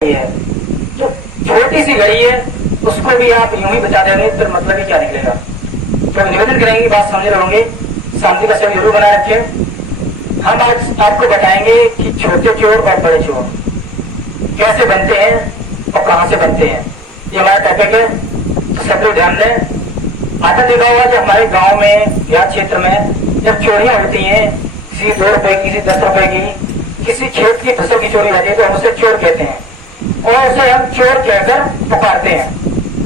है जो छोटी सी घड़ी है उसको भी आप यूं ही बचा देंगे तो मतलब ही क्या निकलेगा। तो निवेदन करेंगे, बात समझ रहे होंगे, शांति का समय जरूर बनाए रखें। हम आज आपको बताएंगे कि छोटे चोर और बड़े चोर कैसे बनते हैं और कहां से बनते हैं, ये हमारा टॉपिक है। तो सब लोग ध्यान दें। आपने देखा होगा कि हमारे गांव में या क्षेत्र में जब चोरियां होती हैं, किसी 2 रुपए की, किसी 10 रुपए की, किसी खेत की फसल की चोरी होती है, तो हम उसे चोर कहते हैं और उसे हम चोर कहकर पुकारते हैं।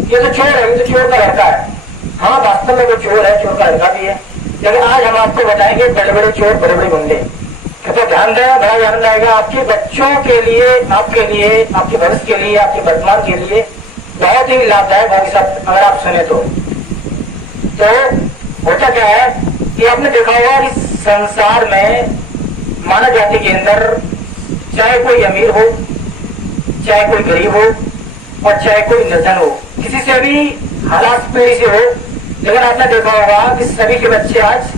ये तो चोर है, ये तो चोर का लड़का है। हाँ, वास्तव में वो चोर है, चोर का लड़का भी है। लेकिन आज हम आपको बताएंगे बड़े बड़े चोर, बड़े बड़े गुंडे। तो ध्यान दें, बड़ा ध्यान रहेगा आपके बच्चों के लिए, आपके लिए, आपके भविष्य के लिए, आपके वर्तमान के लिए बहुत ही लाभदायक होगी सब अगर आप सुने तो होता क्या है कि आपने देखा होगा कि संसार में मानव जाति के अंदर चाहे कोई अमीर हो, चाहे कोई गरीब हो और चाहे कोई निर्धन हो, किसी से भी हालात पीढ़ी से हो, लेकिन आपने देखा होगा कि सभी के बच्चे आज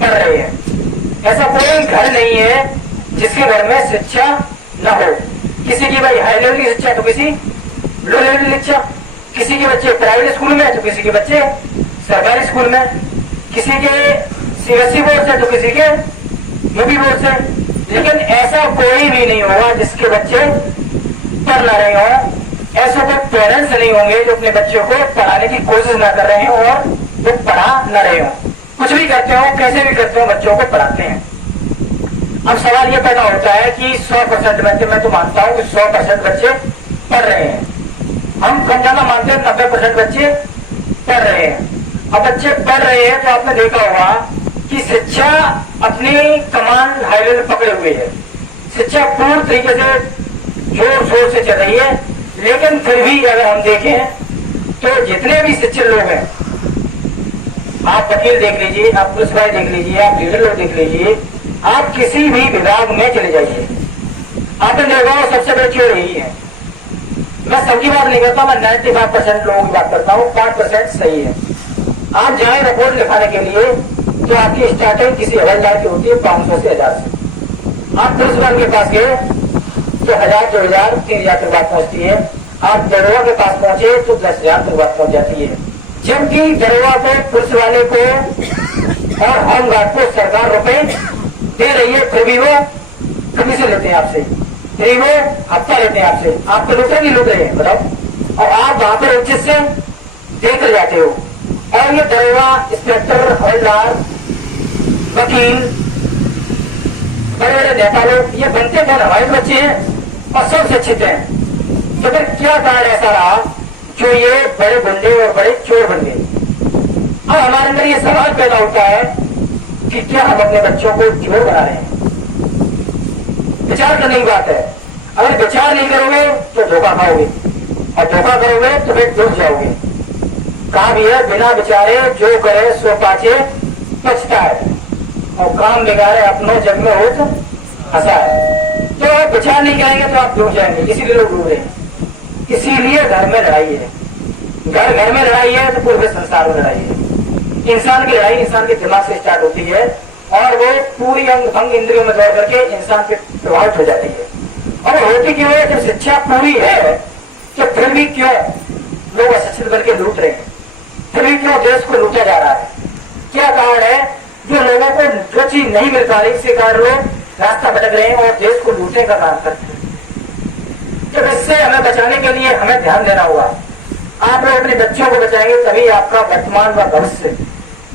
पढ़ रहे हैं। ऐसा कोई घर नहीं है जिसके घर में शिक्षा न हो। किसी की भाई हाई लेवल की शिक्षा तो किसी लो लेवल की शिक्षा, किसी के बच्चे प्राइवेट स्कूल में तो किसी के बच्चे सरकारी स्कूल में, किसी के सीबीएसई बोर्ड से तो किसी के यूपी बोर्ड से। लेकिन ऐसा कोई भी नहीं होगा जिसके बच्चे पढ़ ना रहे हो। ऐसे कोई पेरेंट्स नहीं होंगे जो अपने बच्चों को पढ़ाने की कोशिश ना कर रहे हो और वो पढ़ा न रहे हो। कुछ भी करते हो, कैसे भी करते हो, बच्चों को पढ़ाते हैं। अब सवाल ये पैदा होता है कि 100% में मैं तो मानता हूँ कि 100% बच्चे पढ़ रहे हैं। हम कम ज्यादा मानते हैं 90% बच्चे पढ़ रहे हैं। अब बच्चे पढ़ रहे हैं तो आपने देखा होगा कि शिक्षा अपनी कमान हाई लेवल पकड़े हुए है। शिक्षा पूर्ण तरीके से जोर शोर से चल रही है। लेकिन फिर भी अगर हम देखें तो जितने भी शिक्षित लोग हैं, आप वकील देख लीजिए, आप पुलिस वाले देख लीजिए, आप लीडर लोग देख लीजिए, आप किसी भी विभाग में चले जाइए, आपने देखा सबसे बड़े चोर यही है। मैं सबकी बात नहीं करता, मैं 95% लोगों की बात करता हूँ, 5% सही है। आप जाए रिपोर्ट लिखाने के लिए तो आपकी स्टार्टिंग किसी हवलदार की होती है 500 से 1000 से। आप पुलिस वाले के पास गए तो 1000, 2000, 3000 तक बात पहुंचती है। आप दरोगा के पास पहुंचे तो 10,000 तक बात पहुंच जाती है। जबकि दरोगा को, पुलिस वाले को और होमगार्ड को सरकार रुपए दे रही है, फिर भी वो कमीशन लेते हैं आपसे, फिर वो हफ्ता लेते हैं आपसे। आप तो लूटे नहीं लूट रहे हैं, बताओ। और आप वहां पर उचित से देख जाते हो। और ये दरोगा, इंस्पेक्टर, हवलदार, वकील, बड़े बड़े नेता लोग, ये बनते कौन? हमारे बच्चे हैं और सब शिक्षित हैं। तो फिर क्या कारण ऐसा रहा जो ये बड़े गुंडे और बड़े चोर बन गए? अब हमारे अंदर ये सवाल पैदा होता है कि क्या हम अपने बच्चों को चोर बना रहे हैं? विचार करने की बात है। अगर विचार नहीं करोगे तो धोखा खाओगे और धोखा करोगे तो फिर डूब जाओगे। कहा भी है, बिना विचारे जो करे सो पाचे पछताए और काम बिगाड़े अपनों जग में हो तो हंसा है। तो विचार नहीं करेंगे तो आप डूब जाएंगे। इसीलिए लोग डूब रहे हैं। इसीलिए घर में लड़ाई है, घर में लड़ाई है तो पूरे संसार में लड़ाई है। इंसान की लड़ाई इंसान के दिमाग से स्टार्ट होती है और वो पूरी अंग इंद्रियों में दौड़ करके इंसान पे प्रभावित हो जाती है। और होती क्यों है? जब शिक्षा पूरी है तो फिर भी क्यों लोग अशिक्षित करके लूट रहे हैं? फिर भी क्यों देश को लूटा जा रहा है? क्या कारण है? जो लोगों को जो चीज नहीं मिल पा रही, इसके कारण लोग रास्ता भटक रहे हैं और देश को लूटने का काम करते हैं। तो इससे हमें बचाने के लिए हमें ध्यान देना होगा। आप लोग अपने बच्चों को बचाएंगे तभी आपका वर्तमान व भविष्य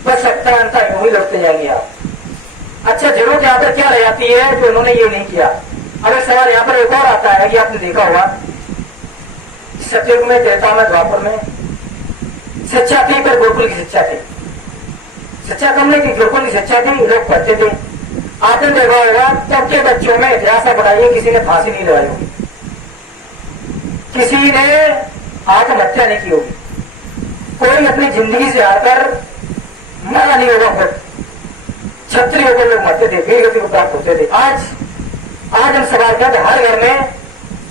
बच सकता है, अंतर यूं ही लौटते जाएंगे आप। अच्छा, जरूरत यहाँ पर क्या रह जाती है जो उन्होंने ये नहीं किया? अगर सवाल यहाँ पर एक और आता है कि आपने देखा होगा सतयुग में, त्रेता में, द्वापर में शिक्षा थी पर गुरुकुल की शिक्षा थी। शिक्षा कम नहीं थी, गुरुकुल की शिक्षा थी, लोग पढ़ते थे। आपने देखा होगा तब के बच्चों में इतिहास पढ़ाइए, किसी ने फांसी नहीं लगाई होगी, किसी ने आत्महत्या नहीं की होगी, कोई अपनी जिंदगी से आकर मरा नहीं होगा। फिर छत्री होकर लोग मरते थे, वीर गति को प्राप्त होते थे। आज हम सवाल करते, हर घर में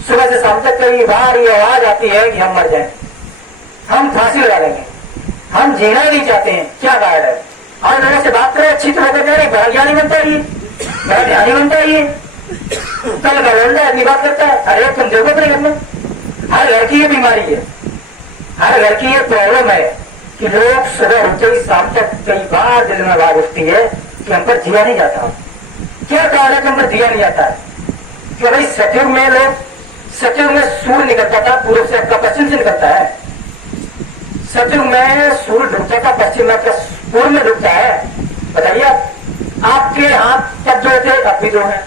सुबह से शाम तक कई बार ये आवाज आती है कि हम मर जाएं, हम फांसी लगा लेंगे, हम जीना नहीं चाहते हैं। क्या कारण है? और लोगों से बात करें, अच्छी तरह कर, बड़ा ज्ञानी बनता है ये, बड़ा ध्यानी बनता है ये, कल का बोलता है, अपनी बात करता है। अरे तुम देखो अपने घर में की ये बीमारी है, हर घर की ये प्रॉब्लम है कि लोग सुबह होते ही शाम तक कई बार दिल में आवाज उठती है कि हम पर जिया नहीं जाता। क्या कारण है कि हम पर जिया नहीं जाता? कि भाई सतयुग में सूर्य निकलता था पूर्व से, आपका पश्चिम से निकलता है। सतयुग में सूर्य डूबता था पश्चिम में, आपका पूर्व में डूबता है। बताइए आपके हाथ तब जो थे अब भी दो है।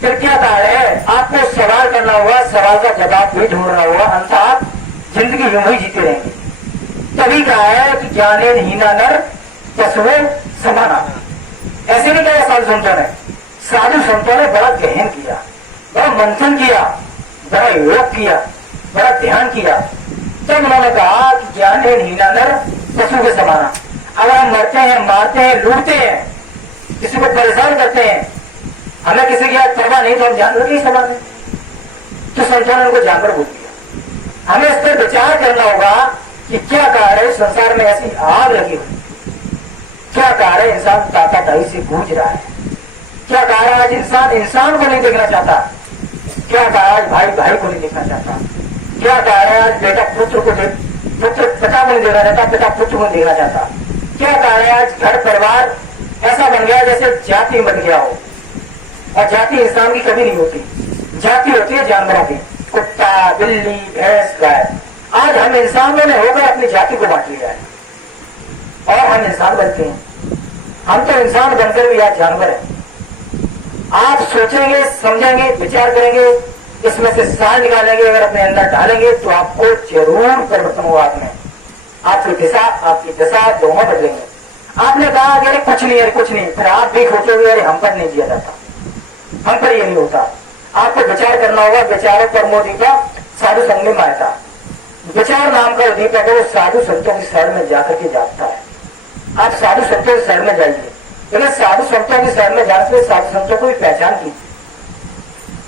फिर क्या कारण है? आपको सवाल करना होगा, सवाल का जवाब भी ढूंढना होगा, अंततः आप जिंदगी यूं ही जीते रहेंगे। तभी कहा है कि ज्ञानेन हीना नर पशुओं समाना। ऐसे नहीं कहा साधु संतों ने। साधु संतों ने बड़ा गहन किया, बड़ा मंथन किया, बड़ा योग किया, बड़ा ध्यान किया। तब उन्होंने कहा कि ज्ञानेन हीना नर पशु के समाना। अगर हम मरते हैं, मारते हैं, लूटते हैं, किसी को परेशान करते हैं, हमें किसी की आज परवाह नहीं, तो हम जानवर के समान है। तो संतों ने उनको जानवर बोल दिया। हमें इस पर विचार करना होगा कि क्या कारण है संसार में ऐसी आग लगी हुई, क्या कारण है इंसान तातादाई से गूंज रहा है, क्या कारण आज इंसान को नहीं देखना चाहता, क्या कारण आज भाई भाई को नहीं देखना चाहता, क्या कारण है आज बेटा पुत्र पिता को नहीं देखना चाहता, पिता पुत्र को नहीं देखना चाहता, क्या कारण है आज घर परिवार ऐसा बन गया जैसे जाति बन गया हो। और जाति इंसान की कभी नहीं होती, जाति होती है जानवरों की, कुत्ता बिल्ली भैंस गाय। आज हम इंसानों ने होकर अपनी जाति को बांट लिया है और हम इंसान बनते हैं। हम तो इंसान बनकर भी आज जानवर हैं। आप सोचेंगे, समझेंगे, विचार करेंगे, इसमें से सार निकालेंगे, अगर अपने अंदर डालेंगे तो आपको जरूर परिवर्तन होगा। आपकी दिशा दोनों बदलेंगे। आपने कहा कि अरे कुछ नहीं, अरे कुछ नहीं, फिर आप भी सोचोगे अरे हम पर नहीं जिया जाता, हम पर ये नहीं होता। आपको विचार करना होगा। विचारों पर मोदी का साधु संग में आया था। विचार नाम का दीपक है, वो साधु संतों की शरण में जाकर के जागता है। आप साधु संतों की शरण में जाइए, लेकिन साधु संतों की शरण में जाने से साधु संतों को भी पहचान की।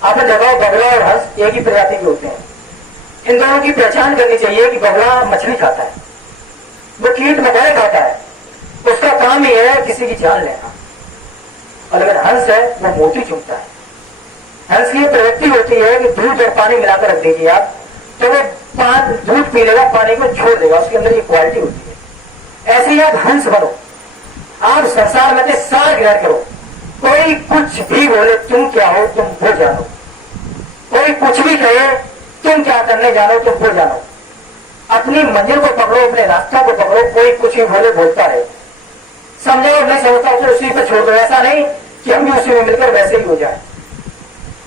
आपने देखा बगला और हंस एक ही प्रजाति के होते हैं। इन दोनों की पहचान करनी चाहिए कि बगला मछली खाता है, वो कीट मकोड़े खाता है, उसका काम ही है किसी की जान लेना। और अगर हंस है वो मोती चुगता है। हंस की प्रवृत्ति होती है कि दूध और पानी मिलाकर रख दीजिए आप, तो वो दूध पी लेगा, पानी को छोड़ देगा, उसके अंदर ये क्वालिटी होती है। ऐसे ही आप हंस बनो। आप संसार में सार ग्रहण करो। कोई कुछ भी बोले तुम क्या हो, तुम वो जानो। कोई कुछ भी कहे तुम क्या करने जानो, तुम वो जानो। अपनी मंजिल को पकड़ो, अपने रास्ता को पकड़ो। कोई कुछ भी बोले बोलता रहे, समझो नहीं समझता उसे उसी पर छोड़ दो। ऐसा नहीं कि हम भी उसी में मिलकर वैसे ही हो जाए,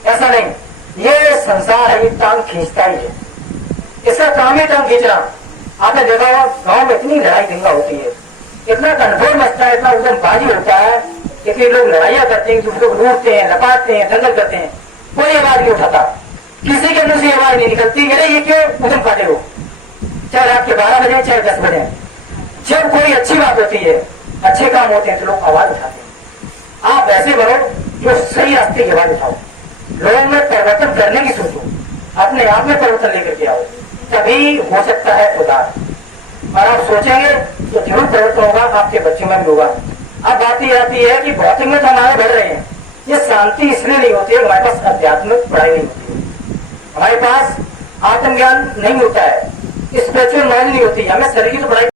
ऐसा नहीं। ये संसार है, ये टांग खींचता ही है, इसका काम ही टांग खींचना। आपने देखा होगा गांव में इतनी लड़ाई दंगा होती है, इतना कंट्रोल मचता है, इतना उधम बाजी होता है, इतने लोग लड़ाइयां करते हैं, दूसरे को लूटते हैं, लपाटते हैं, दंगल करते हैं, कोई आवाज नहीं उठाता, किसी के मुंह से आवाज नहीं निकलती। अरे ये क्यों उधम काटे हो, चाहे रात के 12 बजे चाहे 10 बजे। जब कोई अच्छी बात होती है, अच्छे काम होते हैं तो लोग आवाज उठाते हैं। आप ऐसे बनो जो सही रास्ते की आवाज उठाओ, लोगों में परिवर्तन करने की सोचो, अपने आप में परिवर्तन लेकर के आओ, तभी हो सकता है उदार। और आप सोचेंगे तो जरूर परिवर्तन होगा, आपके बच्चों में भी होगा। अब बात ये आती है कि भौतिक में तो हमारे बढ़ रहे हैं, ये शांति इसलिए नहीं होती है, हमारे पास आध्यात्मिक पढ़ाई नहीं होती है, हमारे पास आत्मज्ञान नहीं होता है, स्पिरिचुअल नॉलेज नहीं होती है। हमें शरीर की तो पढ़ाई